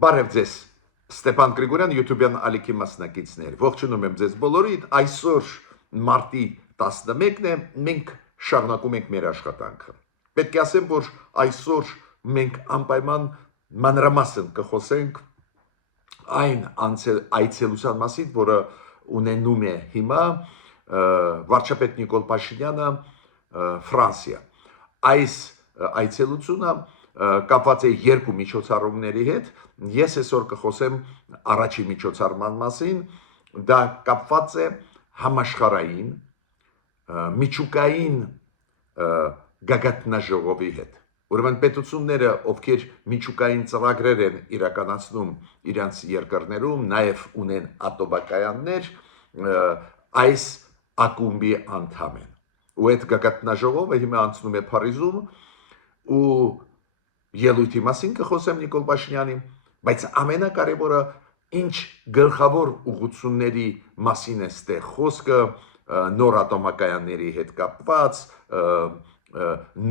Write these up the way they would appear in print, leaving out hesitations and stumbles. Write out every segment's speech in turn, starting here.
Բարև ձեզ, Ստեփան Գրիգորյան, YouTube-յան ալիքի մասնակիցներ։ Ողջունում եմ ձեզ բոլորիդ։ Այսօր մարտի 11-ն է, մենք շարունակում ենք մեր աշխատանքը։ Պետք է ասեմ, որ այսօր մենք անպայման մանրամասն կխոսենք այն այցելության մասին, որը ունենում է հիմա վարչապետ Նիկոլ Փաշինյանը Ֆրանսիա։ Այս այցելությունը կապված է երկու միջոցառումների հետ։ Ես այսօր կխոսեմ առաջի միջոցառման մասին, դա կապված է համաշխարհային միջուկային գագաթնաժողովի հետ։ Ուրեմն պետությունները, ովքեր միջուկային ծրագրեր են իրականացնում իրենց երկրներում, նաև ունեն ատոմակայաններ, այս ակումբի անդամ են։ Ու այդ գագաթնաժողովը հիմա անցնում է Փարիզում ու ելույթի մասին կխոսեմ Նիկոլ Փաշինյանի, բայց ամենակարևորը ինչ գլխավոր ուղղությունների մասին է ստեղ խոսքը, նոր ատոմակայանների հետ կապված,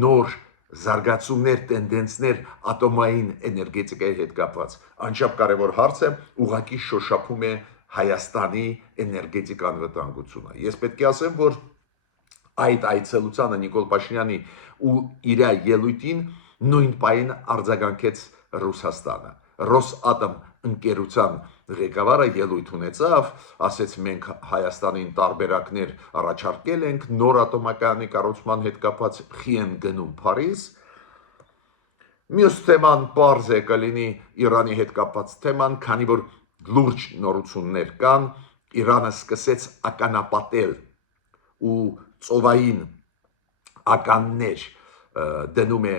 նոր զարգացումներ, տենդենսներ ատոմային էներգետիկայի հետ կապված։ Անչափ կարևոր հարց է, ուղղակի շոշափում է Հայաստանի էներգետիկ անվտանգությունը։ Ես պետք է ասեմ, որ այդ այցելությանը Նիկոլ Փաշինյանի ու իր ելույթին նույն պահին արձագանքեց Ռուսաստանը։ Ռոսատոմ ընկերության ղեկավարը ելույթ ունեցավ, ասեց մենք Հայաստանին տարբերակներ առաջարկել ենք նոր ատոմակայանի կառուցման հետ կապված խի են գնում Փարիզ։ Մյուս թեման պարզ է կլինի Իրանի հետ կապված թեման, քանի որ լուրջ նորություններ կան, Իրանը սկսեց ականապատել ու ծովային ականներ դնում է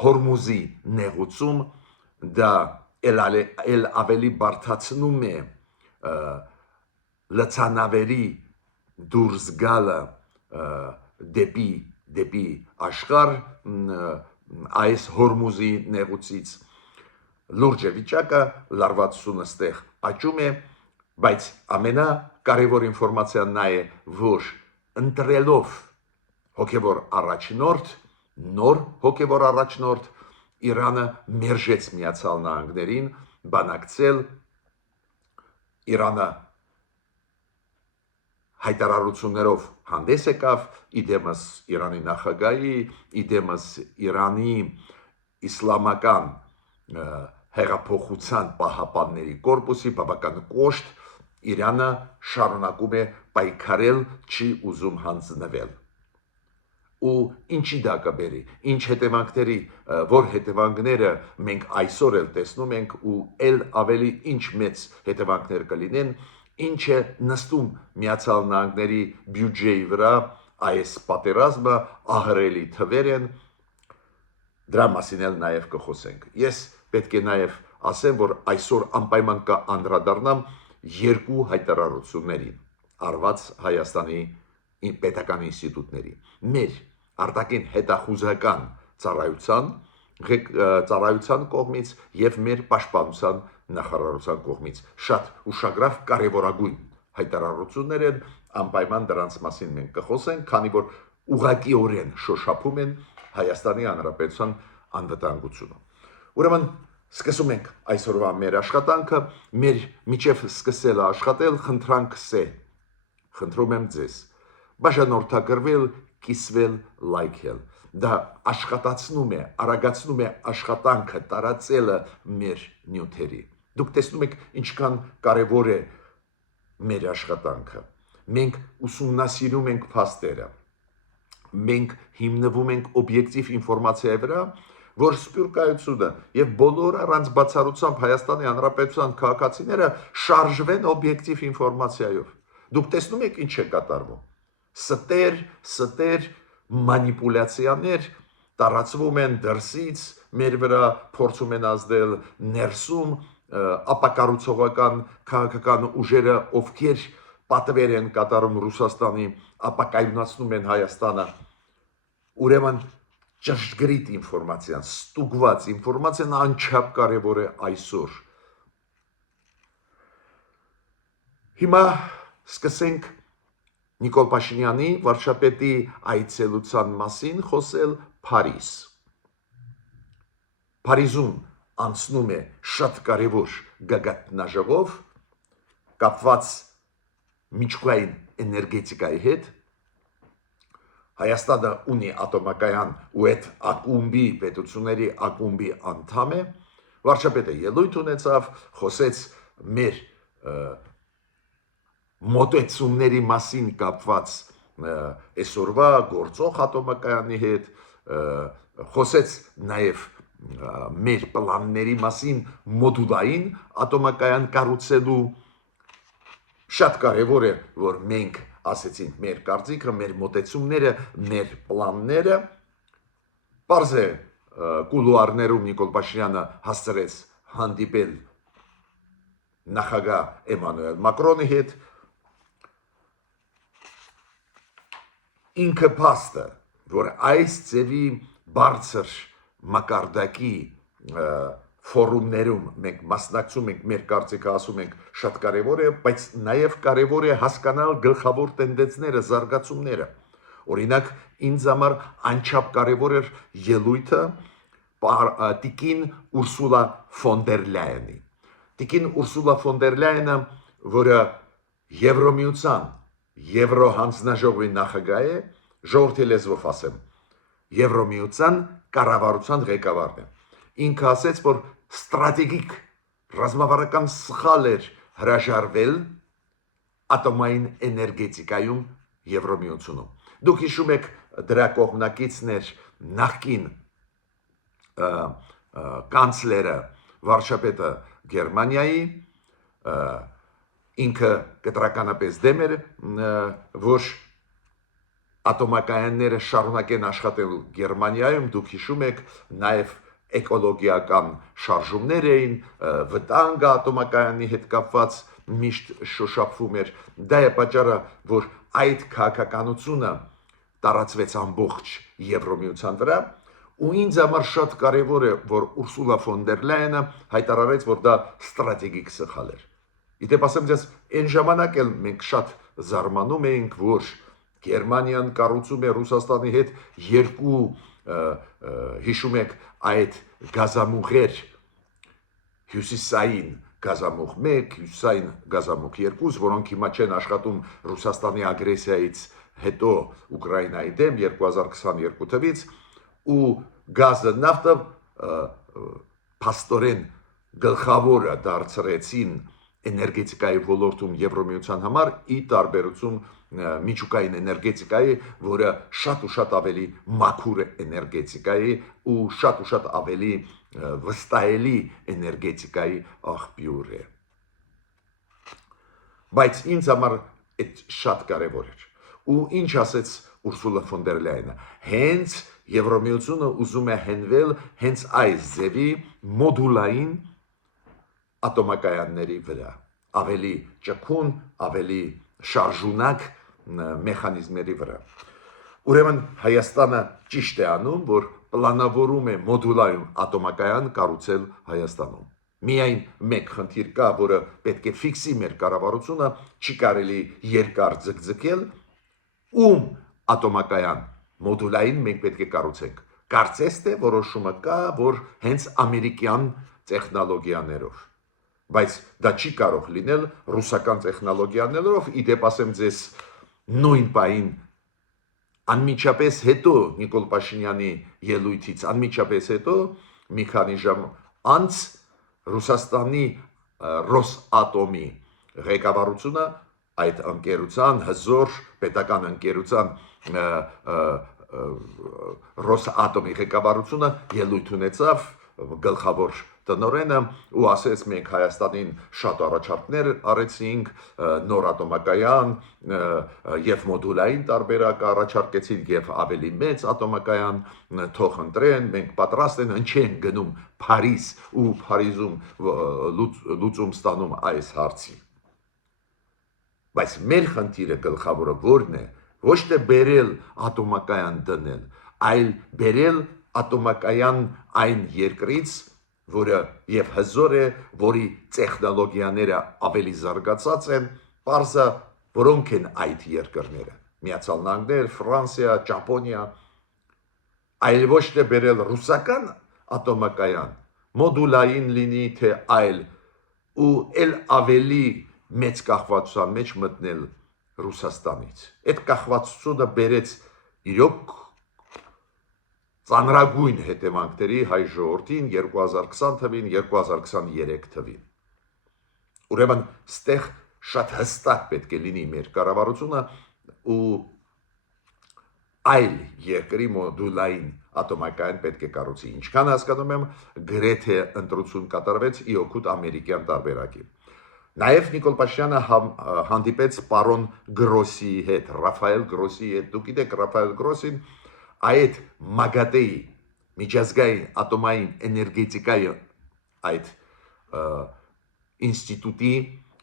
Հորմուզի նեղուցում, դա էլ ավելի բարդացնում է լցանավերի դուրս գալը դեպի աշխարհ այս Հորմուզի նեղուցից։ Լուրջ է վիճակը, լարվածությունը ստեղ աճում է, բայց ամենակարևոր ինֆորմացիան նա է, որ ընտրելով հոգևոր առաջնորդ, նոր հոգևոր առաջնորդ, Իրանը մերժեց Միացյալ Նահանգներին բանակցել, Իրանը հայտարարություններով հանդես եկավ, իդեմս Իրանի նախագահի, իդեմս Իրանի իսլամական հեղափոխության պահապանների կորպուսի բավական կոշտ, Իրանը շարունակում է պայքարել, չի ուզում հանձնվել։ Ու ինչի դա կբերի, ինչ հետևանքների, որ հետևանքները մենք այսօր էլ տեսնում ենք ու էլ ավելի ինչ մեծ հետևանքներ կլինեն, ինչ է նստում Միացյալ Նահանգների բյուջեի վրա այս պատերազմը, ահռելի թվեր են, դրա մասին էլ նաև կխոսենք։ Ես պետք է նաև ասեմ, որ այսօր անպայման կանդրադառնամ երկու հայտարարություններին արված Հայաստանի պետական ինստիտուտների։ Մեր արտաքին հետախուզական ծառայության կողմից եւ մեր պաշտպանության նախարարության կողմից շատ ուշագրավ կարևորագույն հայտարարություններ են, անպայման դրանց մասին մենք կխոսենք, քանի որ ուղղակիորեն շոշափում են Հայաստանի Հանրապետության անվտանգությունը։ Ուրեմն սկսում ենք այսօրվա մեր աշխատանքը, մեր միջև սկսել աշխատել, խնդրում եմ ձեզ, բաժանորդագրվել, կիսվել, լայքել։ Դա աշխատացնում է, արագացնում է աշխատանքը, տարածելը մեր նյութերի։ Դուք տեսնում եք ինչքան կարևոր է մեր աշխատանքը։ Մենք ուսումնասիրում ենք փաստերը։ Մենք հիմնվում ենք օբյեկտիվ ինֆորմացիայի վրա, որ սփյուռքայությունը եւ բոլոր առանց բացառությամբ Հայաստանի Հանրապետության քաղաքացիները շարժվեն օբյեկտիվ ինֆորմացիայով։ Դուք տեսնում եք ինչ է կատարվում։ Ստեր մանիպուլյացիաներ տարածվում են դրսից, մեր վրա փորձում են ազդել ներսում ապակառուցողական քաղաքական ուժերը, ովքեր պատվեր են կատարում Ռուսաստանի, ապակայունացնում են Հայաստանը։ Ուրեմն ճշգրիտ ինֆորմացիան, ստուգված ինֆորմացիան անչափ կարևոր է այսօր։ Հիմա սկսենք Նիկոլ Փաշինյանի վարչապետի այցելության մասին խոսել Փարիզ։ Փարիզում անցնում է շատ կարևոր գագաթնաժողով կապված միջուկային էներգետիկայի հետ։ Հայաստանը ունի ատոմակայան ու այդ ակումբի պետությունների ակումբի անդամ է։ Վարչապետը ելույթ ունեցավ, խոսեց մեր մոտեցումների մասին կապված այսօրվա գործող ատոմակայանի հետ, խոսեց նաև մեր պլանների մասին մոդուլային ատոմակայան կառուցելու։ Շատ կարևոր է, որ մենք ասեցինք մեր կարծիքը, մեր մոտեցումները, մեր պլանները։ Պարզ է, կուլուարներում Նիկոլ Փաշինյանը հասցրեց հանդիպել նախագահ Էմանուել Մակրոնի հետ։ Ինքը փաստ է, որ այս ձևի բարձր մակարդակի ֆորումներում մենք մասնակցում ենք, մեր կարծիքը ասում ենք շատ կարևոր է, բայց նաև կարևոր է հասկանալ գլխավոր տենդենսները, զարգացումները։ Օրինակ, ինձ համար անչափ կարևոր էր ելույթը տիկին Ուրսուլա ֆոն դեր Լայենի։ Տիկին Ուրսուլա ֆոն դեր Լայենը, որը Եվրոմիության Եվրոհանձնաժողովի նախագահ է, ժողովրդի լեզվով ասեմ, Եվրոմիության կառավարության ղեկավարն է։ Ինքը ասեց, որ ստրատեգիկ ռազմավարական սխալ էր հրաժարվել ատոմային էներգետիկայում Եվրոմիությունում։ Դուք հիշում եք դրա կողմնակիցներ նախկին կանցլերը վարչապետը Գերմանիայի, ինքը կտրականապես դեմ էր, որ ատոմակայանները շարունակեն աշխատել Գերմանիայում, դուք հիշում եք, նաև էկոլոգիական շարժումներ էին, վտանգը ատոմակայանի հետ կապված միշտ շոշափվում էր։ Դա է պատճառը, որ այդ քաղաքականությունը տարածվեց ամբողջ Եվրոմիության վրա, ու ինձ համար շատ կարևոր է, որ Ուրսուլա ֆոն դեր Լայենը հայտարարեց, որ դա ստրատեգիկ սխալ էր։ Իդեպ ասեմ ձեզ, այն ժամանակ էլ մենք շատ զարմանում էինք, որ Գերմանիան կառուցում է Ռուսաստանի հետ երկու, հիշում եք, այդ գազամուղեր, հյուսիսային գազամուղ 1, հյուսիսային գազամուղ 2, որոնք հիմա չեն աշխատում Ռուսաստանի ագրեսիայից հետո Ուկրաինայի դեմ 2022 թվականից, ու գազը նավթը փաստորեն գլխավորը դարձրեցին էներգետիկայի ոլորտում Եվրոմիության համար, ի տարբերություն միջուկային էներգետիկայի, որը շատ ու շատ ավելի մաքուր էներգետիկայի ու շատ ավելի վստահելի էներգետիկայի աղբյուր է։ Բայց ինձ համար այդ շատ կարևոր էր։ Ու ինչ ասեց Ուրսուլա ֆոն դեր Լայենը, հենց Եվրոմիությունը ուզում է հենվել հենց այս ձևի մոդուլային ատոմակայանների վրա, ավելի ճկուն, ավելի շարժունակ մեխանիզմների վրա։ Ուրեմն Հայաստանը ճիշտ է անում, որ պլանավորում է մոդուլային ատոմակայան կառուցել Հայաստանում։ Միայն մեկ խնդիր կա, որը պետք է ֆիքսի մեր կառավարությունը, չի կարելի երկար ձգձգել, ում ատոմակայան մոդուլային մենք պետք է կառուցենք։ Կարծես թե որոշումը կա, որ հենց ամերիկյան տեխնոլոգիաներով, բայց դա չի կարող լինել ռուսական տեխնոլոգիաներով։ Իդեպ ասեմ ձեզ, նույն պահին անմիջապես հետո Նիկոլ Փաշինյանի ելույթից անմիջապես հետո մի քանի ժամ անց Ռուսաստանի Ռոսատոմի ղեկավարությունը այդ ընկերության հզոր պետական ընկերության Ռոսատոմի ղեկավարությունը ելույթ ունեցավ գլխավոր տնօրենը ու ասեց, մենք Հայաստանին շատ առաջարկներ արեցինք, նոր ատոմակայան եւ մոդուլային տարբերակ առաջարկեցինք եւ ավելի մեծ ատոմակայան, թող ընտրեն, մենք պատրաստ ենք, չեն գնում Փարիզ ու Փարիզում լուծում ստանում այս հարցի։ Բայց մեր խնդիրը գլխավորը որն է, ոչ թե բերել ատոմակայան դնել, այլ բերել ատոմակայան այն երկրից, որը եւ հզոր է, որի տեխնոլոգիաները ավելի զարգացած են, պարզը որոնք են այդ երկրները։ Միացյալ Նահանգներ, Ֆրանսիա, Ճապոնիա, այլ ոչ թե բերել ռուսական ատոմակայան, մոդուլային լինի թե այլ, ու էլ ավելի մեծ կախվածության մեջ մտնել Ռուսաստանից։ Այդ կախվածությունը բերեց իրոք ծանրագույն հետևանքների հայ ժողովրդին 2020 թվին, 2023 թվին։ Ուրեմն ստեղ շատ հստակ պետք է լինի մեր կառավարությունը ու այլ երկրի մոդուլային ատոմակայան պետք է կառուցի։ Ինչքան հասկանում եմ, գրեթե ընտրություն կատարվեց ի օգուտ ամերիկյան տարբերակի։ Նաև Նիկոլ Փաշինյանը հանդիպեց պարոն Գրոսի հետ, Ռաֆայել Գրոսի հետ։ Դուք գիտեք, Ռաֆայել Գրոսին այդ ՄԱԳԱՏԵ-ի միջազգային ատոմային էներգետիկայի այդ ինստիտուտի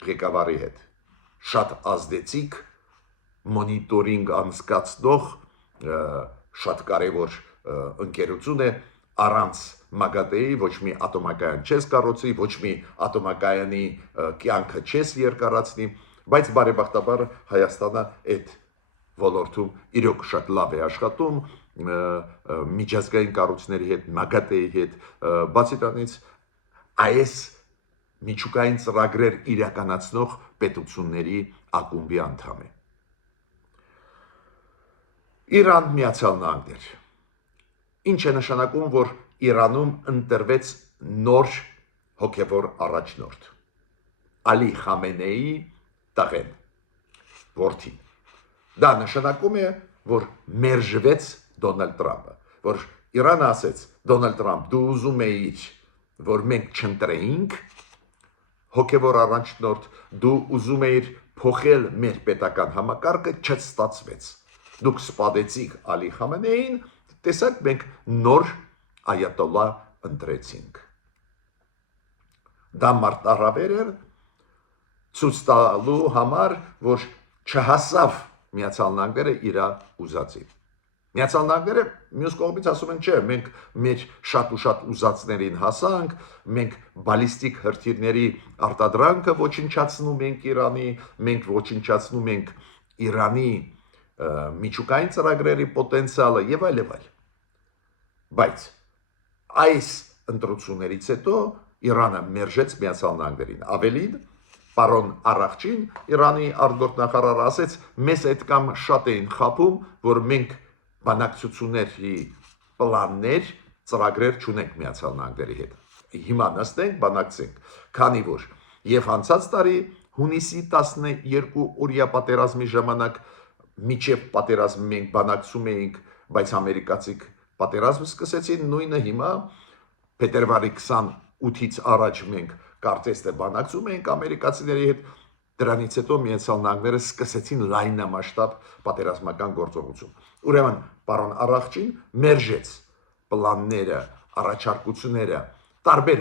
ղեկավարի հետ շատ ազդեցիկ մոնիտորինգ անցկացնող շատ կարևոր ընկերություն է առանց ՄԱԳԱՏԵ-ի ոչ մի ատոմակայան չես կառուցի, ոչ մի ատոմակայանի կյանքը չես երկարացնի, բայց բարեբախտաբար Հայաստանը այդ ոլորտում իրոք շատ լավ է աշխատում միջազգային կառույցների հետ, ՄԱԳԱՏԵ-ի հետ, բացի դրանից այս միջուկային ծրագրեր իրականացնող պետությունների ակումբի անդամ է։ Իրան, Միացյալ Նահանգներ։ Ինչ է նշանակում, որ Իրանում ընտրվեց նոր հոգևոր առաջնորդ Ալի Խամենեի տղեն, որդին։ Դա նշանակում է, որ մերժվեց Դոնալդ Տրամպը, որ Իրանը ասեց Դոնալդ Տրամպ, դու ուզում էիր, որ մենք չընտրեինք հոգևոր առաջնորդ, դու ուզում էիր փոխել մեր պետական համակարգը, չստացվեց։ Դուք սպանեցիք Ալի Խամենեին, տեսակ մենք նոր այատոլլա ընտրեցինք։ Դա մարտահրավեր էր ցույց տալու համար, որ չհասավ Միացյալ Նահանգները իր ուզածին։ Միացյալ Նահանգները մյուս կողմից ասում են, չէ, մենք մեր շատ ու շատ ուզածներին հասանք, մենք բալիստիկ հրթիռների արտադրանքը ոչնչացնում ենք Իրանի, մենք ոչնչացնում ենք Իրանի միջուկային ծրագրերի պոտենցիալը եւ այլ եւ այլ։ Բայց այս ընտրություններից հետո Իրանը մերժեց Միացյալ Նահանգներին։ Ավելին, պարոն Արաղչին, Իրանի արտգործնախարարը ասեց, մեզ այդքան շատ էին խաբում, որ մենք բանակցությունների պլաններ, ծրագրեր չունենք Միացյալ Նահանգների հետ։ Հիմա նստենք, բանակցենք, քանի որ եւ անցած տարի հունիսի 12 օրյա պատերազմի ժամանակ միջև պատերազմը մենք բանակցում էինք, բայց ամերիկացիք պատերազմ սկսեցին, նույնը հիմա փետրվարի 28-ից առաջ մենք կարծես թե բանակցում էինք ամերիկացիների հետ, դրանից հետո Միացյալ Նահանգները սկսեցին լայնամասշտաբ պատերազմական գործողություն։ Ուրեմն պարոն Արաղչին մերժեց պլանները, առաջարկությունները տարբեր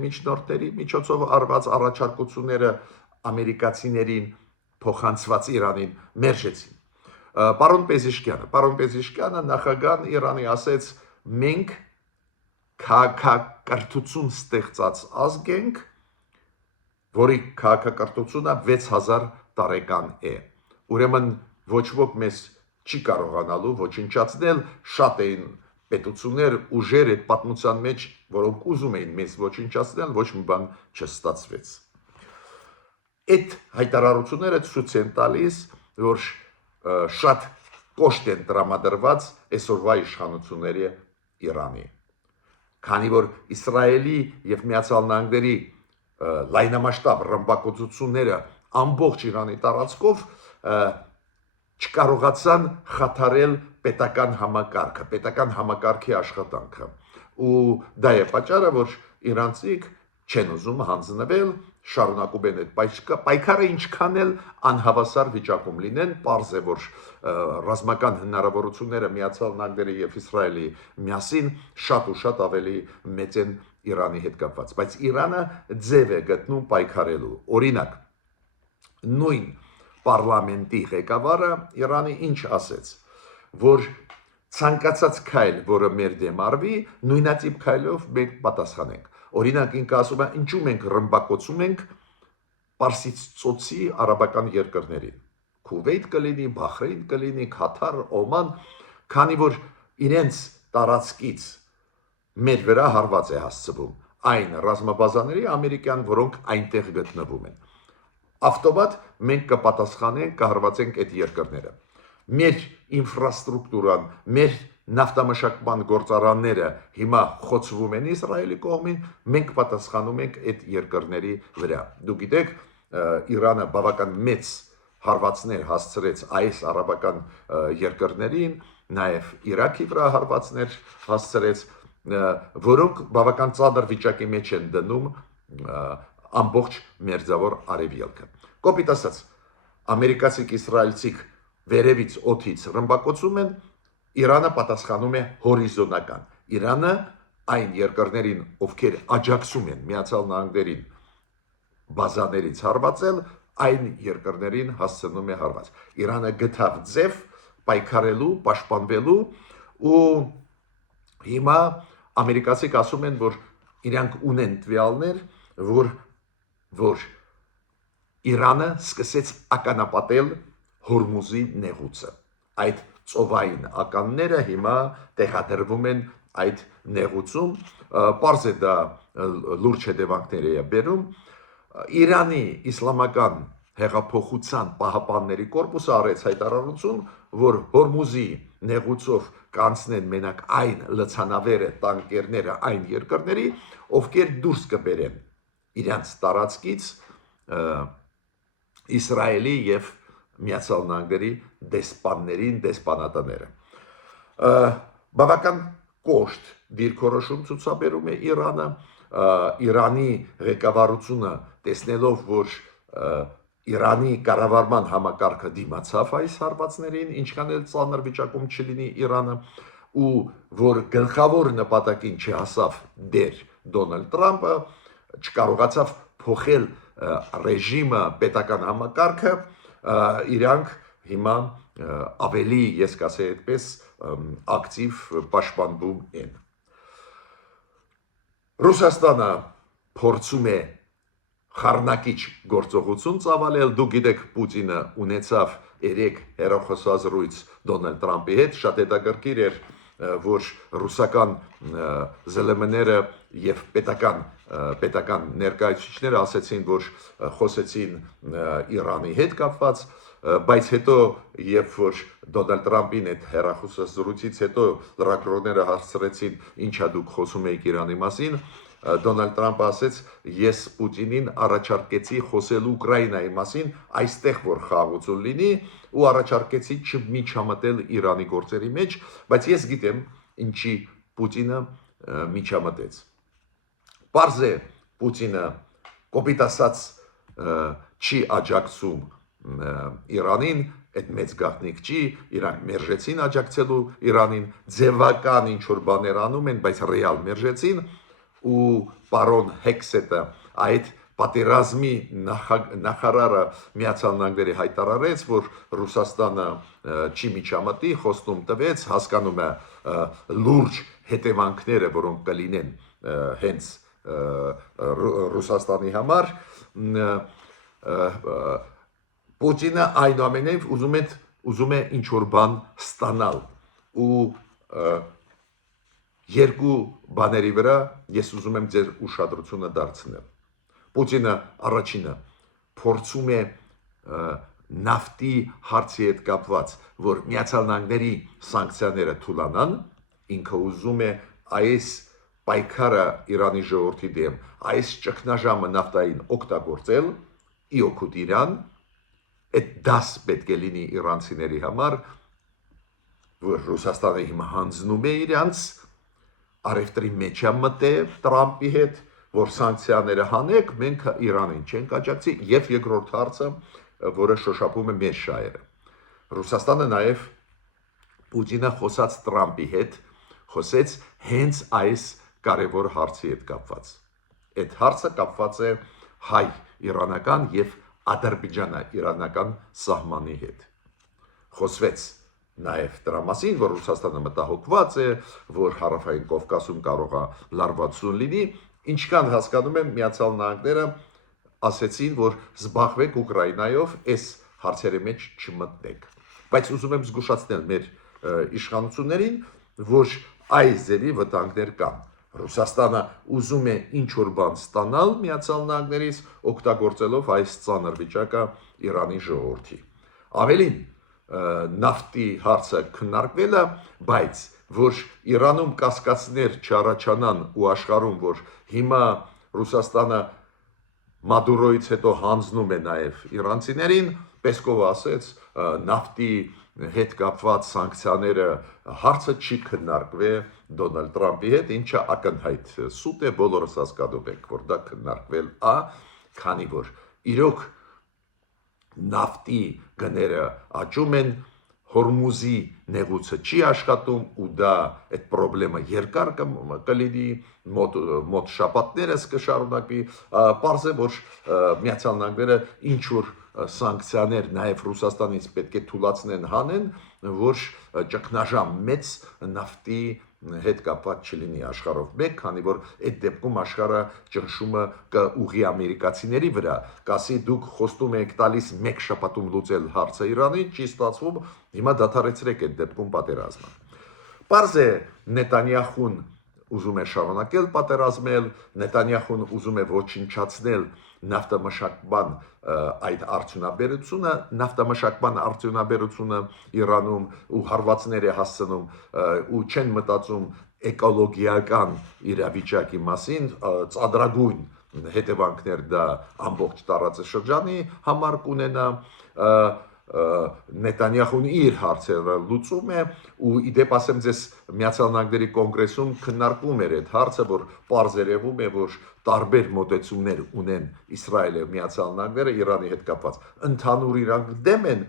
միջնորդների միջոցով արված առաջարկությունները ամերիկացիներին փոխանցված Իրանին մերժեցին։ Պարոն Պեզեշկյանը նախագահան Իրանի ասեց, մենք քաղաքակրթություն ստեղծած ազգ ենք, որի քաղաքակրթությունը 6000 տարեկան է։ Ուրեմն ոչ ոք մեզ չի կարողանալու ոչնչացնել, շատ էին պետություններ, ուժեր այդ պատմության մեջ, որոնք ուզում էին մեզ ոչնչացնել, ոչ մի բան չստացվեց։ Այդ հայտարարությունները ցույց են տալիս, որ շատ կոշտ են տրամադրված այսօրվա իշխանությունների Իրանի։ Քանի որ Իսրայելի եւ Միացյալ Նահանգների լայնամասշտաբ ռմբակոծությունները ամբողջ Իրանի տարածքով չկարողացան խաթարել պետական համակարգը, պետական համակարգի աշխատանքը։ Ու դա է պատճառը, որ իրանցիք չեն ուզում հանձնվել, շարունակում են այդ պայքարը, ինչքան էլ անհավասար վիճակում լինեն, պարզ է, որ ռազմական հնարավորությունները Միացյալ Նահանգների եւ Իսրայելի միասին շատ ու շատ ավելի մեծ են Իրանի հետ կապված, բայց Իրանը ձև է գտնում պայքարելու։ Օրինակ, նույն պարլամենտի ղեկավարը Իրանի ինչ ասեց, որ ցանկացած քայլ, որը մեր դեմ արվի, նույնատիպ քայլով մենք պատասխանենք։ Օրինակ, ինքը ասում է, ինչու մենք ռմբակոծում ենք Պարսից ծոցի արաբական երկրներին։ Քուվեյթ կլինի, Բահրեյն կլինի, Քաթար, Օման, քանի որ իրենց տարածքից մեր վրա հարված է հասցվում այն ռազմաբազաների ամերիկյան, որոնք այնտեղ գտնվում են։ Ավտոմատ մենք կպատասխանենք, կհարվածենք այդ երկրները։ Մեր ինֆրաստրուկտուրան, մեր նավթամշակման գործարանները հիմա խոցվում են Իսրայելի կողմին, մենք պատասխանում ենք այդ երկրների վրա։ Դուք գիտեք, Իրանը բավական մեծ հարվածներ հասցրեց այս արաբական երկրներին, նաև Իրաքի վրա հարվածներ հասցրեց, որոնք բավական ծանր վիճակի մեջ են դնում ամբողջ մերձավոր արևելքը։ Կոպիտ ասած, ամերիկացիք, իսրայելցիք վերևից օդից ռմբակոծում են, Իրանը պատասխանում է հորիզոնական։ Իրանը այն երկրներին, ովքեր աջակցում են Միացյալ Նահանգներին բազաներից հարվածել, այն երկրներին հասցնում է հարված։ Իրանը գտավ ձև պայքարելու, պաշտպանվելու ու հիմա ամերիկացիք ասում են, որ իրանք ունեն տվյալներ, որ Իրանը սկսեց ականապատել Հորմուզի նեղուցը։ Այդ ծովային ականները հիմա տեղադրվում են այդ նեղուցում, պարզ է դա լուրջ հետևանքներ է բերում։ Իրանի իսլամական հեղափոխության պահապանների կորպուսը արեց հայտարարություն, որ Հորմուզի նեղուցով կանցնեն մենակ այն լցանավերը, տանկերները այն երկրների, ովքեր դուրս կբերեն իրենց տարածքից Իսրայելի եւ Միացյալ Նահանգների դեսպաններին, դեսպանատները։ Բավական կոշտ դիրքորոշում ցուցաբերում է Իրանը, Իրանի ղեկավարությունը տեսնելով, որ Իրանի կառավարման համակարգը դիմացավ այս հարվածներին, ինչքան էլ ծանր վիճակում չլինի Իրանը, ու որ գլխավոր նպատակին չհասավ դեր Դոնալդ Տրամպը, չկարողացավ փոխել ռեժիմը, պետական համակարգը, իրանք հիմա ավելի, ես կասեի այդպես, ակտիվ պաշտպանվում են։ Ռուսաստանը փորձում է խառնակիչ գործողություն ծավալել, դուք գիտեք, Պուտինը ունեցավ 3 հեռախոսազրույց Դոնալդ Տրամպի հետ, շատ հետաքրքիր էր, որ ռուսական ԶԼՄ-ները եւ պետական ներկայացուցիչները ասեցին, որ խոսեցին Իրանի հետ կապված, բայց հետո երբ որ Դոնալդ Տրամպին այդ հեռախոսազրույցից հետո լրագրողները հարցրեցին, ինչա դուք խոսում եք Իրանի մասին, Դոնալդ Տրամպը ասեց, ես Պուտինին առաջարկեցի խոսել Ուկրաինայի մասին, այստեղ որ խաղաղություն լինի, ու առաջարկեցի չմիջամտել Իրանի գործերի մեջ, բայց ես գիտեմ, ինչի Պուտինը միջամտեց։ Պարզ է, Պուտինը կոպիտ ասած չի աջակցում Իրանին, այդ մեծ գաղտնիք չի, իրանք մերժեցին աջակցելու Իրանին, ձևական ինչ-որ բաներ անում են, բայց ռեալ մերժեցին, ու պարոն Հեքսետը այդ պատերազմի նախարարը Միացյալ Նահանգների հայտարարեց, որ Ռուսաստանը չի միջամտի, խոստում տվեց, հասկանում է լուրջ հետևանքները, որոնք կլինեն հենց Ռուսաստանի համար, Պուտինը այնուամենայնիվ ուզում է ինչ-որ բան ստանալ, ու երկու բաների վրա ես ուզում եմ ձեր ուշադրությունը դարձնել։ Պուտինը առաջինը փորձում է նավթի հարցի հետ կապված, որ Միացյալ Նահանգների սանկցիաները թուլանան, ինքը ուզում է այս պայքարը Իրանի ժողովրդի դեմ, այս ճգնաժամը նավթային օգտագործել, ի օգուտ Իրան, այդ դաս պետք է լինի իրանցիների համար, որ Ռուսաստանը հիմա հանձնում է իրանց, առևտրի մեջ է մտել Տրամպի հետ, որ սանկցիաները հանեք, մենք Իրանին չենք աջակցի, եւ երկրորդ հարցը, որը շոշափում է մեր շահերը։ Ռուսաստանը նաև Պուտինը խոսած Տրամպի հետ խոսեց հենց այս կարևոր հարցի հետ կապված։ Այդ հարցը կապված է հայ-իրանական եւ ադրբեջանա-իրանական սահմանի հետ։ Խոսվեց նաև դրա մասին, որ Ռուսաստանը մտահոգված է, որ հարավային Կովկասում կարող է լարվածություն լինի, ինչքան հասկանում եմ, Միացյալ Նահանգները ասեցին, որ զբաղվեք Ուկրաինայով, այս հարցերի մեջ չմտնեք։ Բայց ուզում եմ զգուշացնել մեր իշխանություններին, որ այս ձևի վտանգներ կան։ Ռուսաստանը ուզում է ինչ-որ բան ստանալ Միացյալ Նահանգներից, օգտագործելով այս ծանր վիճակը Իրանի ժողովրդի։ Ավելին, նավթի հարցը քննարկվել է, բայց որ Իրանում կասկածներ չառաջանան ու աշխարհում, որ հիմա Ռուսաստանը Մադուրոյից հետո հանձնում է նաև իրանցիներին, Պեսկովը ասեց, նավթի հետ կապված սանկցիաները հարցը չի քննարկվել Դոնալդ Տրամպի հետ, ինչը ակնհայտ սուտ է, բոլորս հասկանում ենք, որ դա քննարկվել է, քանի որ իրոք նավթի գները աճում են, Հորմուզի նեղուցը չի աշխատում ու դա այդ խնդրը երկար կլինի, մոտ շաբաթներս կշարունակվի, պարզ է, որ Միացյալ Նահանգները ինչ-որ սանկցիաներ նաև Ռուսաստանից պետք է թույլատնեն հանեն, որ ճգնաժամ մեծ նավթի հետ կապված չլինի աշխարհով մեկ, քանի որ այդ դեպքում աշխարհը ճնշումը կուղի ամերիկացիների վրա, կասի դուք խոստում եք տալիս մեկ շաբաթում լուծել հարցը Իրանին, չի ստացվում, հիմա դադարեցրեք այդ դեպքում պատերազմը։ Պարզ է Նետանյախուն ուզում է շարունակել պատերազմել, Նետանյախուն ուզում է ոչնչացնել նավթամշակման այդ արդյունաբերությունը, նավթամշակման արդյունաբերությունը Իրանում ու հարվածներ է հասցնում ու չեն մտածում էկոլոգիական իրավիճակի մասին, ծադրագույն հետևանքներ դա ամբողջ տարածաշրջանի համար կունենա, Նետանյախուն իր հարցերը լուծում է ու իդեպ ասեմ ձեզ Միացյալ Նահանգների կոնգրեսում քննարկվում էր այդ հարցը, որ պարզ երևում է, որ տարբեր մոտեցումներ ունեն Իսրայելը, Միացյալ Նահանգները Իրանի հետ կապված։ Ընդհանուր իրանք դեմ են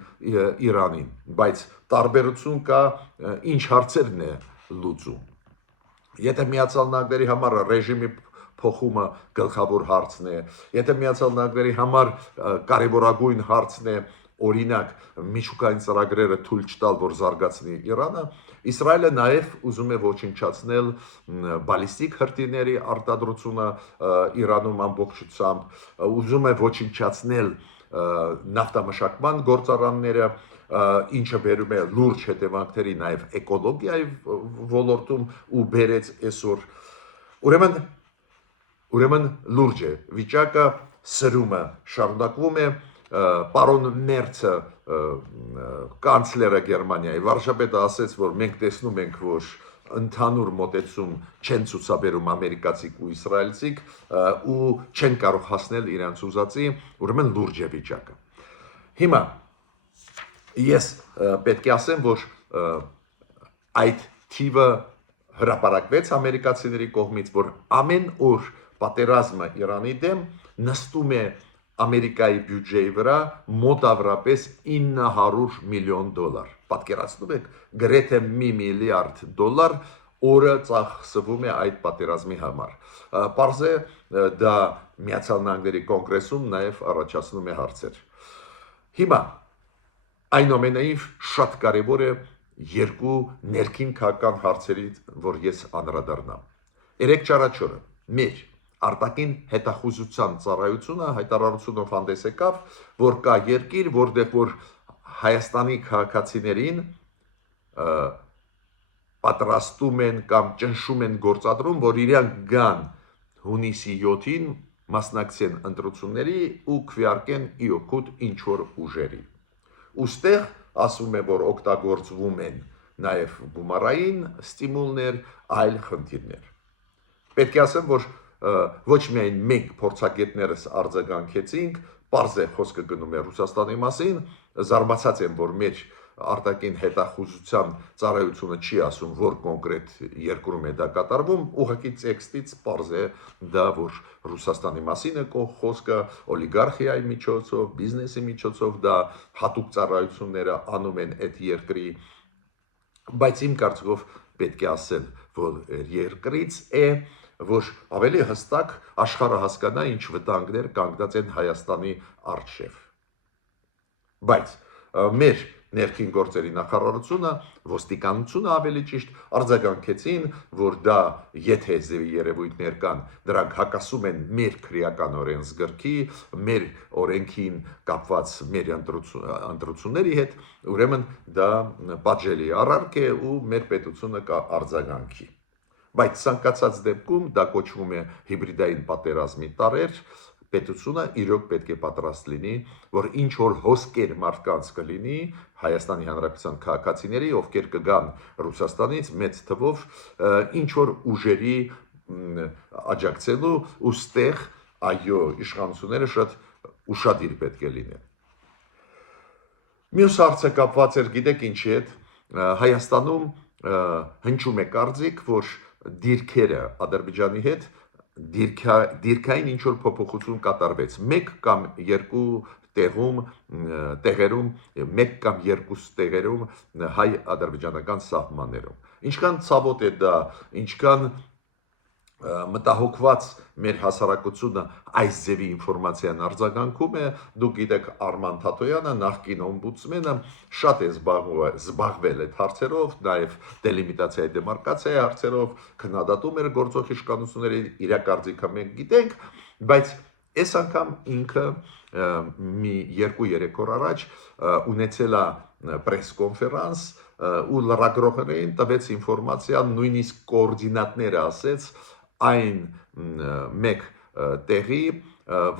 Իրանին, բայց տարբերություն կա ինչ հարցերն է լուծում։ Եթե Միացյալ Նահանգների համար ռեժիմի փոխումը գլխավոր հարցն է, եթե Միացյալ Նահանգների համար կարևորագույն հարցն է օրինակ միջուկային ծրագրերը թույլ չտալ, որ զարգացնի Իրանը, Իսրայելը նաև ուզում է ոչնչացնել բալիստիկ հրթիռների արտադրությունը Իրանում ամբողջությամբ, ուզում է ոչնչացնել նավթամշակման գործարանները, ինչը բերում է լուրջ հետևանքների նաև էկոլոգիայի ոլորտում ու բերեց այսօր ուրեմն լուրջ է վիճակը, սրումը շարունակվում է, պարոն Մերցը կանցլերը Գերմանիայի վարչապետը ասեց, որ մենք տեսնում ենք, որ ընդհանուր մոտեցում չեն ցուցաբերում ամերիկացիք ու իսրայելցիք ու չեն կարող հասնել իրենց ուզածի, ուրեմն լուրջ է վիճակը։ Հիմա ես պետք է ասեմ, որ այդ թիվը հրապարակվեց ամերիկացիների կողմից, որ ամեն օր պատերազմը Իրանի դեմ նստում է Ամերիկայի բյուջեի վրա մոտավորապես $900 միլիոն։ Պատկերացնում եք, գրեթե $1 միլիարդ օրը ծախսվում է այդ պատերազմի համար։ Պարզ է, դա Միացյալ Նահանգների կոնգրեսում նաև առաջացնում է հարցեր։ Հիմա այնուամենայնիվ շատ կարևոր է երկու ներքին քաղաքական հարցերի, որ ես անդրադառնամ։ 3-4 օրը մեր արտաքին հետախուզության ծառայությունը հայտարարությունով հանդես եկավ, որ կա երկիր, որտեղ որ Հայաստանի քաղաքացիներին պատրաստում են կամ ճնշում են գործադրում, որ իրանք գան հունիսի 7-ին մասնակցեն ընտրությունների ու քվեարկեն իօքուտ ինչ-որ ուժերի։ Ոստեղ ասում է, որ օգտագործվում են նաև գումարային ստիմուլներ, այլ խնդիրներ։ Պետք է ասեմ, որ ոչ միայն մենք փորձագետներս արձագանքեցինք, պարզ է խոսքը գնում է Ռուսաստանի մասին, զարմացած եմ, որ մեր արտաքին հետախուզության ծառայությունը չի ասում, որ կոնկրետ երկրում է դա կատարվում, ուղղակի տեքստից պարզ է դա, որ Ռուսաստանի մասին է խոսքը, օլիգարխիայի միջոցով, բիզնեսի միջոցով դա հատուկ ծառայությունները անում են այդ երկրի, բայց իմ կարծիքով պետք է ասել, որ երկրից է, որ ավելի հստակ աշխարհը հասկանա, ինչ վտանգներ կանգնած են Հայաստանի առջև։ Բայց մեր ներքին գործերի նախարարությունը, ոստիկանությունը ավելի ճիշտ արձագանքեցին, որ դա եթե զեւի երևույթներ կան, դրանք հակասում են մեր քրեական օրենսգրքի, մեր օրենքին կապված մեր ընտրությունների հետ, ուրեմն դա պատժելի արարք է ու մեր պետությունը կարձագանքի։ Բայց ցանկացած դեպքում դա կոչվում է հիբրիդային պատերազմի տարեր, պետությունը իրոք պետք է պատրաստ լինի, որ ինչ որ հոսքեր մարդկանց կլինի Հայաստանի Հանրապետության քաղաքացիների, ովքեր կգան Ռուսաստանից մեծ թվով ինչ որ ուժերի աջակցելու ու ստեղ այո իշխանությունները շատ ուշադիր պետք է լինեն։ Մյուս հարցը կապված էր, գիտեք ինչի հետ, Հայաստանում հնչում է կարծիք, որ դիրքերը Ադրբեջանի հետ դիրքային ինչ որ փոփոխություն կատարվեց մեկ կամ երկու տեղերում, մեկ կամ երկու տեղերում հայ-ադրբեջանական սահմաններում։ Ինչքան ցավոտ է դա, ինչքան մտահոգված մեր հասարակությունը այս ձևի ինֆորմացիան արձագանքում է, դուք գիտեք Արման Թաթոյանը, նախկին օմբուդսմենը, շատ է զբաղվել այդ հարցերով, նաև դելիմիտացիայի դեմարկացիայի հարցերով, քննադատում էր գործող իշխանությունների իրակարծիքը մենք գիտենք, բայց այս անգամ ինքը մի 2-3 օր առաջ ունեցել է պրես-կոնֆերանս ու լրագրողներին տվեց ինֆորմացիա, նույնիսկ կոորդինատները ասեց այն մեկ տեղի,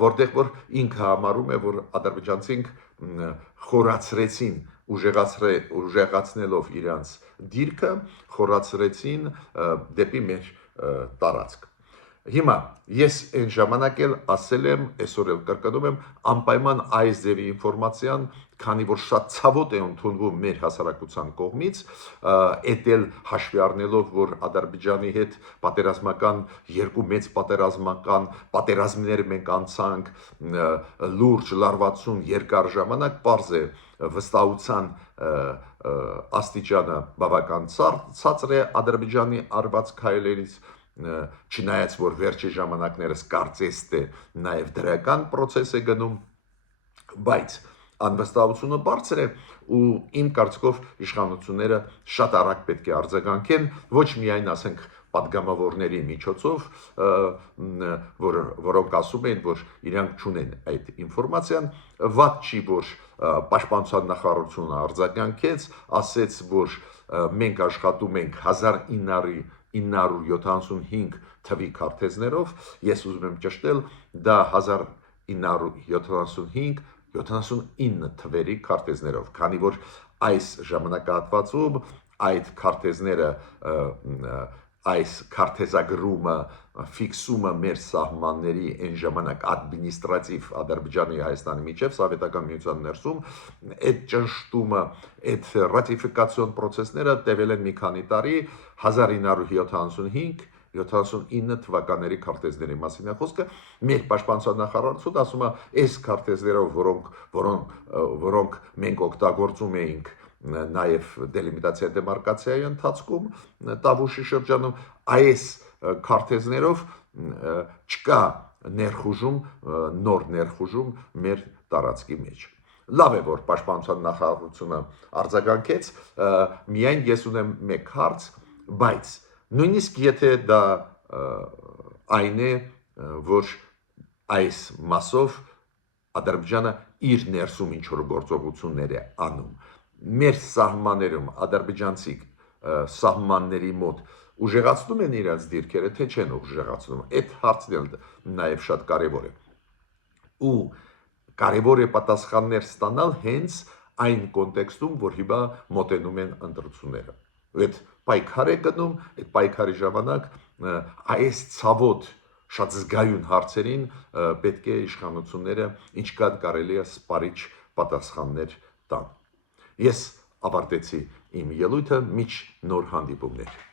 որտեղ որ ինքը համարում է, որ ադրբեջանցիք խորացրեցին ուժեղացնելով իրանց դիրքը, խորացրեցին դեպի մեր տարածք։ Հիմա ես այն ժամանակ էլ ասել եմ, այսօր էլ կրկնում եմ, անպայման այս ձևի ինֆորմացիան, քանի որ շատ ցավոտ է ընդունվում մեր հասարակության կողմից, էդ էլ հաշվի առնելով, որ Ադրբեջանի հետ պատերազմական երկու մեծ պատերազմներ մենք անցանք, լուրջ լարվածություն երկար ժամանակ, պարզ է վստահության աստիճանը բավական ցածր է Ադրբեջանի արված քայլերից, չնայած որ վերջի ժամանակներս կարծես թե նաև դրական process է գնում, բայց անվստահությունը բարձր է ու իմ կարծիքով իշխանությունները շատ արագ պետք է արձագանքեն, ոչ միայն ասենք պատգամավորների միջոցով, որոնք ասում են, որ իրանք չունեն այդ ինֆորմացիան, վատ չի, որ պաշտպանության նախարարությունը արձագանքեց, ասեց, որ մենք աշխատում ենք 1975 թվի քարտեզներով, ես ուզում եմ ճշտել, դա 1975-79 թվերի քարտեզներով, քանի որ այս ժամանակահատվածում այդ քարտեզները, այս քարտեզագրումը, ֆիքսումը մեր սահմանների այն ժամանակ ադմինիստրատիվ Ադրբեջանի ու Հայաստանի միջև Սովետական միության ներսում, այդ ճնշտումը, այդ ռատիֆիկացիոն process-ները տևել են մի քանի տարի, 1975-79 թվականների քարտեզների մասին է խոսքը, մեր պաշտպանության նախարարությունը ասում է, այս քարտեզներով, որոնք մենք օգտագործում էինք նաև դելիմիտացիա դեմարկացիայի ընթացքում, Տավուշի շրջանում, այս քարտեզներով չկա ներխուժում, նոր ներխուժում մեր տարածքի մեջ։ Լավ է, որ պաշտպանության նախարարությունը արձագանքեց, միայն ես ունեմ մեկ հարց, բայց նույնիսկ եթե դա այն է, որ այս մասով Ադրբեջանը իր ներսում ինչ որ գործողություններ է անում, մեր սահմաններում ադրբեջանցի սահմանների մոտ ուժեղացնում են իրենց դիրքերը, թե չեն ուժեղացնում, այդ հարցն էլ նաև շատ կարևոր է։ Ու կարևոր է պատասխաններ ստանալ հենց այն կոնտեքստում, որ հիմա մոտենում են ընտրությունները։ Այդ պայքար է գնում, այդ պայքարի ժամանակ այս ցավոտ շատ զգայուն հարցերին պետք է իշխանությունները ինչքան կարելի է սպառիչ պատասխաններ տան։ Ես ավարտեցի իմ ելույթը, մինչ նոր հանդիպումներ։